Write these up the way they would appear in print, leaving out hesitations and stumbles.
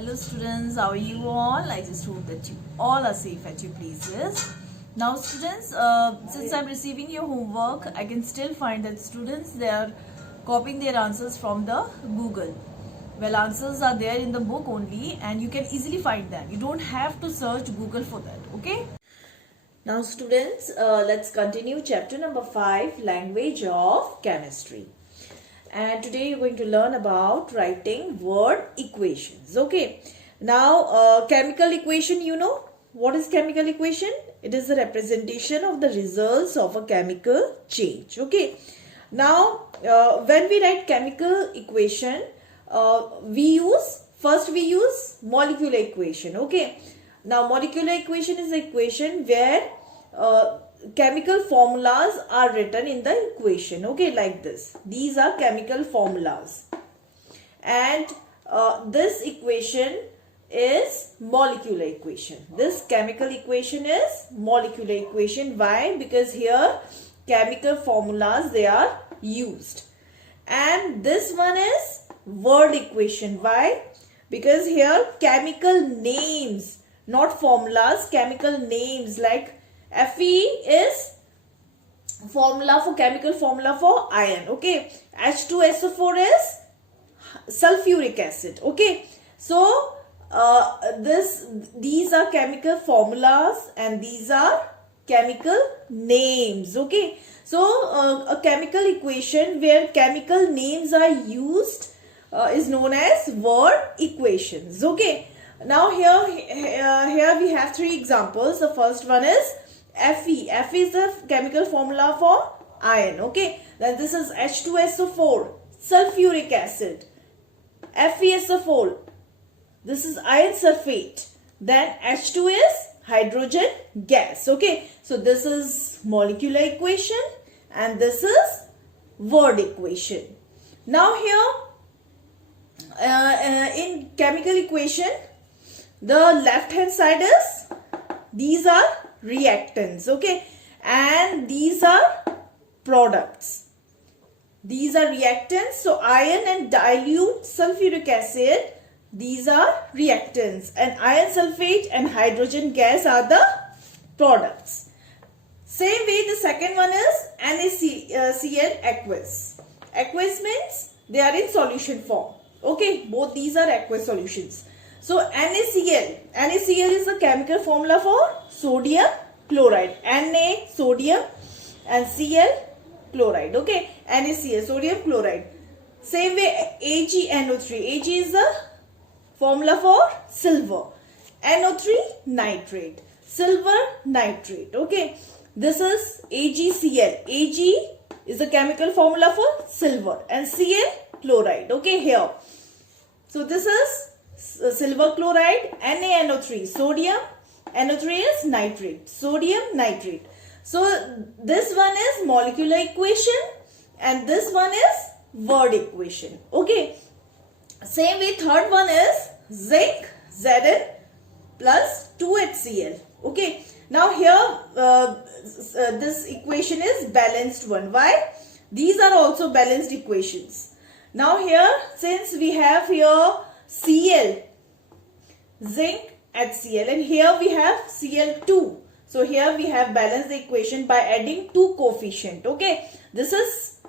Hello students, how are you all? I just hope that you all are safe at your places. Now students, since I'm receiving your homework, I can still find that students, they are copying their answers from the Google. Well, answers are there in the book only and you can easily find them. You don't have to search Google for that, okay? Now students, let's continue chapter number 5, language of chemistry. And today you're going to learn about writing word equations. Okay, now chemical equation, you know what is chemical equation? It is a representation of the results of a chemical change. Okay, now when we write chemical equation, we use molecular equation. Okay, now molecular equation is the equation where chemical formulas are written in the equation, okay, like this. These are chemical formulas, and this equation is molecular equation. This chemical equation is molecular equation. Why? Because here chemical formulas, they are used. And this one is word equation. Why? Because here chemical names, not formulas, chemical names, like Fe is formula for chemical formula for iron. Okay, H2SO4 is sulfuric acid. Okay, so these are chemical formulas and these are chemical names. Okay, so a chemical equation where chemical names are used is known as word equations. Okay, now here we have three examples. The first one is Fe. Fe is the chemical formula for iron. Okay, then this is H2SO4, sulfuric acid. FeSO4, this is iron sulfate. Then H2 is hydrogen gas. Okay, so this is molecular equation and this is word equation. Now here in chemical equation, the left hand side is, these are reactants, okay, and these are products. These are reactants. So iron and dilute sulfuric acid, these are reactants, and iron sulfate and hydrogen gas are the products. Same way the second one is NaCl aqueous. Aqueous means they are in solution form. Okay, both these are aqueous solutions. So NaCl is the chemical formula for sodium chloride. Na, sodium, and Cl, chloride. Okay, NaCl, sodium chloride. Same way AgNO3. Ag is the formula for silver. NO3, nitrate. Silver nitrate. Okay, this is AgCl. Ag is the chemical formula for silver and Cl, chloride. Okay, here. So this is silver chloride, NaNO3, sodium, NO3 is nitrate, sodium nitrate. So this one is molecular equation and this one is word equation. Okay, same way third one is zinc, Zn plus 2HCl. Okay, now here this equation is balanced one. Why? These are also balanced equations. Now here, since we have here Cl, zinc, HCl, and here we have Cl2. So here we have balanced the equation by adding two coefficient. Okay, this is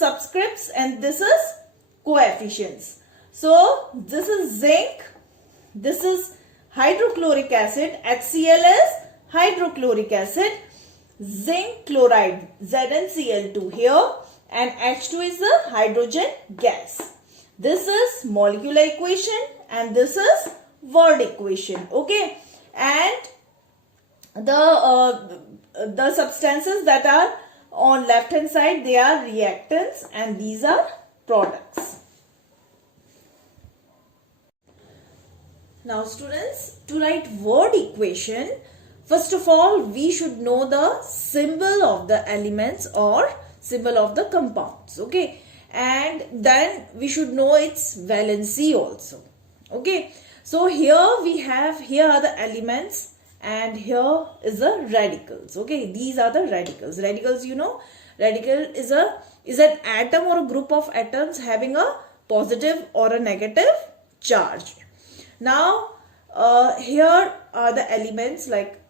subscripts and this is coefficients. So this is zinc, this is hydrochloric acid, HCl is hydrochloric acid, zinc chloride, ZnCl2 here, and H2 is the hydrogen gas. This is molecular equation and this is word equation. Okay, and the substances that are on left hand side, they are reactants and these are products. Now students, to write word equation, first of all we should know the symbol of the elements or symbol of the compounds. Okay, and then we should know its valency also. Okay, so here are the elements and here is the radicals. Okay, these are the radicals. Radicals, you know, radical is an atom or a group of atoms having a positive or a negative charge. Now here are the elements like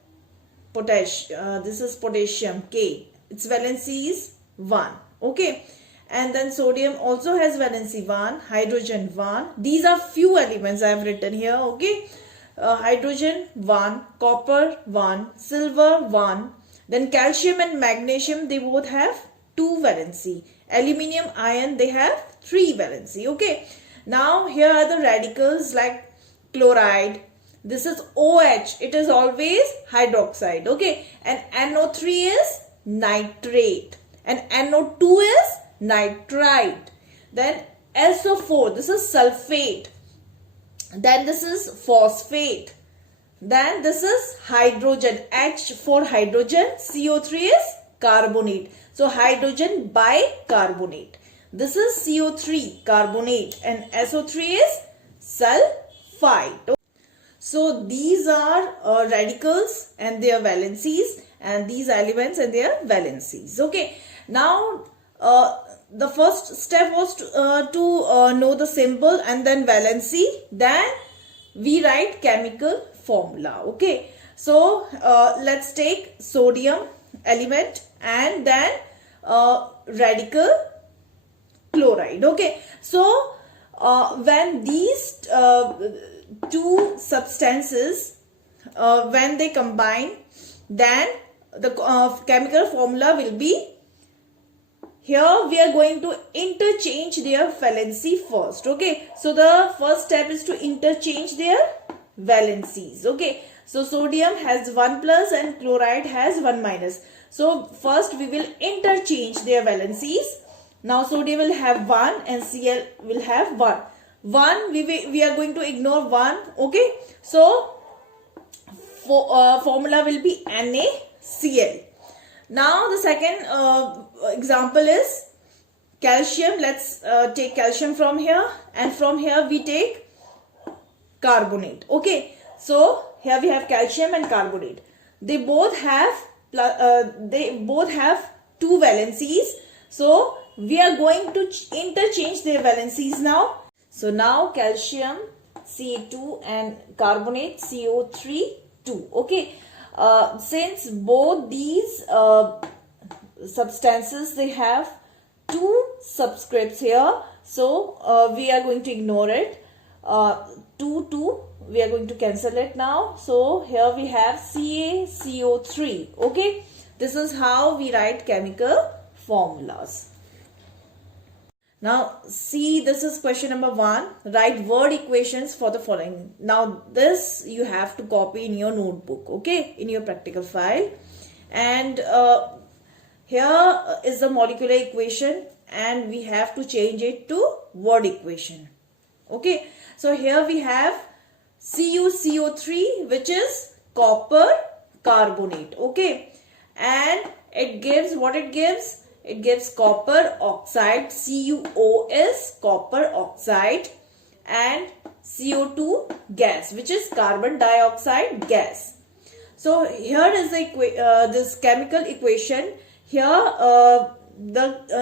this is potassium K, its valency is 1. Okay, and then sodium also has valency 1, hydrogen 1. These are few elements I have written here. Okay, hydrogen 1, copper 1, silver 1. Then calcium and magnesium, they both have 2 valency. Aluminium, iron, they have 3 valency. Okay, now here are the radicals like chloride. This is OH, it is always hydroxide. Okay, and NO3 is nitrate, and NO2 is nitrite. Then SO4, this is sulfate. Then this is phosphate. Then this is hydrogen, H for hydrogen, CO3 is carbonate. So hydrogen bicarbonate. This is CO3 carbonate, and SO3 is sulfite. So these are radicals and their valencies, and these elements and their valencies. Okay, now the first step was to know the symbol and then valency. Then we write chemical formula. Okay, so let's take sodium element and then radical chloride. Okay, so when these two substances when they combine, then the chemical formula will be, here we are going to interchange their valency first. Okay, so the first step is to interchange their valencies. Okay, so sodium has 1 plus and chloride has 1 minus. So first we will interchange their valencies. Now sodium will have 1 and Cl will have 1. 1 we are going to ignore 1. Okay, so formula will be NaCl. Now the second example is calcium. Let's take calcium from here, and from here we take carbonate. Okay, so here we have calcium and carbonate. They both have 2 valencies. So we are going to interchange their valencies now. So now calcium Ca2 and carbonate CO3 2. Okay, since both these substances, they have 2 subscripts here, so we are going to ignore it. 2 we are going to cancel it now. So here we have CaCO3. Okay, this is how we write chemical formulas. Now see, this is question number 1. Write word equations for the following. Now this you have to copy in your notebook, okay, in your practical file. And here is the molecular equation, and we have to change it to word equation. Okay, so here we have CuCO3, which is copper carbonate. Okay, and it gives what it gives. It gives copper oxide. CuO is copper oxide, and CO2 gas, which is carbon dioxide gas. So here is the this chemical equation. Here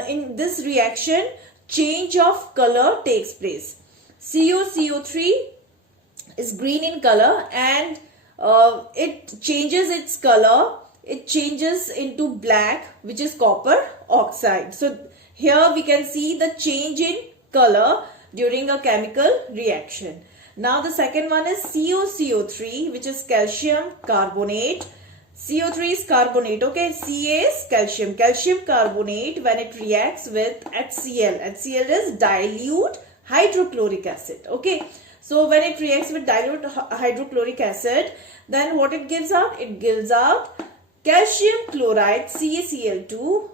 in this reaction, change of color takes place. CuCO3 is green in color, and it changes its color. It changes into black, which is copper oxide. So here we can see the change in color during a chemical reaction. Now the second one is CuCO3, which is calcium carbonate. CO3 is carbonate. Okay, Ca is calcium. Calcium carbonate, when it reacts with HCl. HCl is dilute hydrochloric acid. Okay, so when it reacts with dilute hydrochloric acid, then what it gives out? It gives out calcium chloride, CaCl2,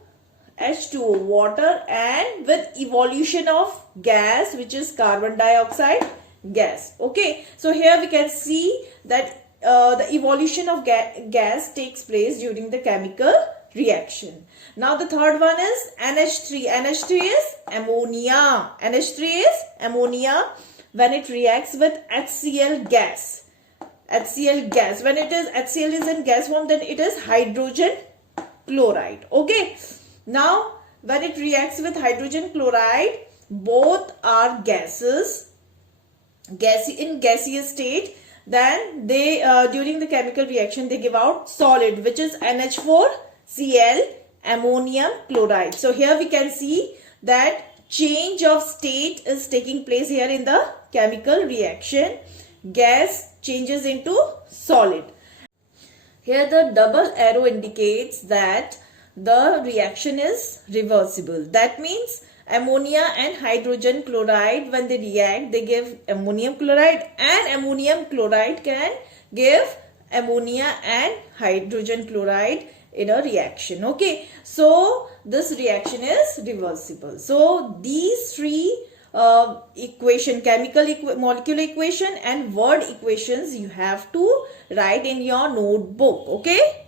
H2O, water, and with evolution of gas, which is carbon dioxide gas. Okay, so here we can see that the evolution of gas takes place during the chemical reaction. Now the third one is NH3. NH3 is ammonia. NH3 is ammonia when it reacts with HCl gas. HCl gas. When it is HCl is in gas form, then it is hydrogen chloride. Okay. Now, when it reacts with hydrogen chloride, both are gases. in gaseous state, then they during the chemical reaction they give out solid, which is NH4Cl ammonium chloride. So here we can see that change of state is taking place here in the chemical reaction. Gas changes into solid. Here the double arrow indicates that the reaction is reversible. That means ammonia and hydrogen chloride, when they react, they give ammonium chloride, and ammonium chloride can give ammonia and hydrogen chloride in a reaction. Okay, so this reaction is reversible. So these three equation, molecular equation and word equations, you have to write in your notebook. Okay.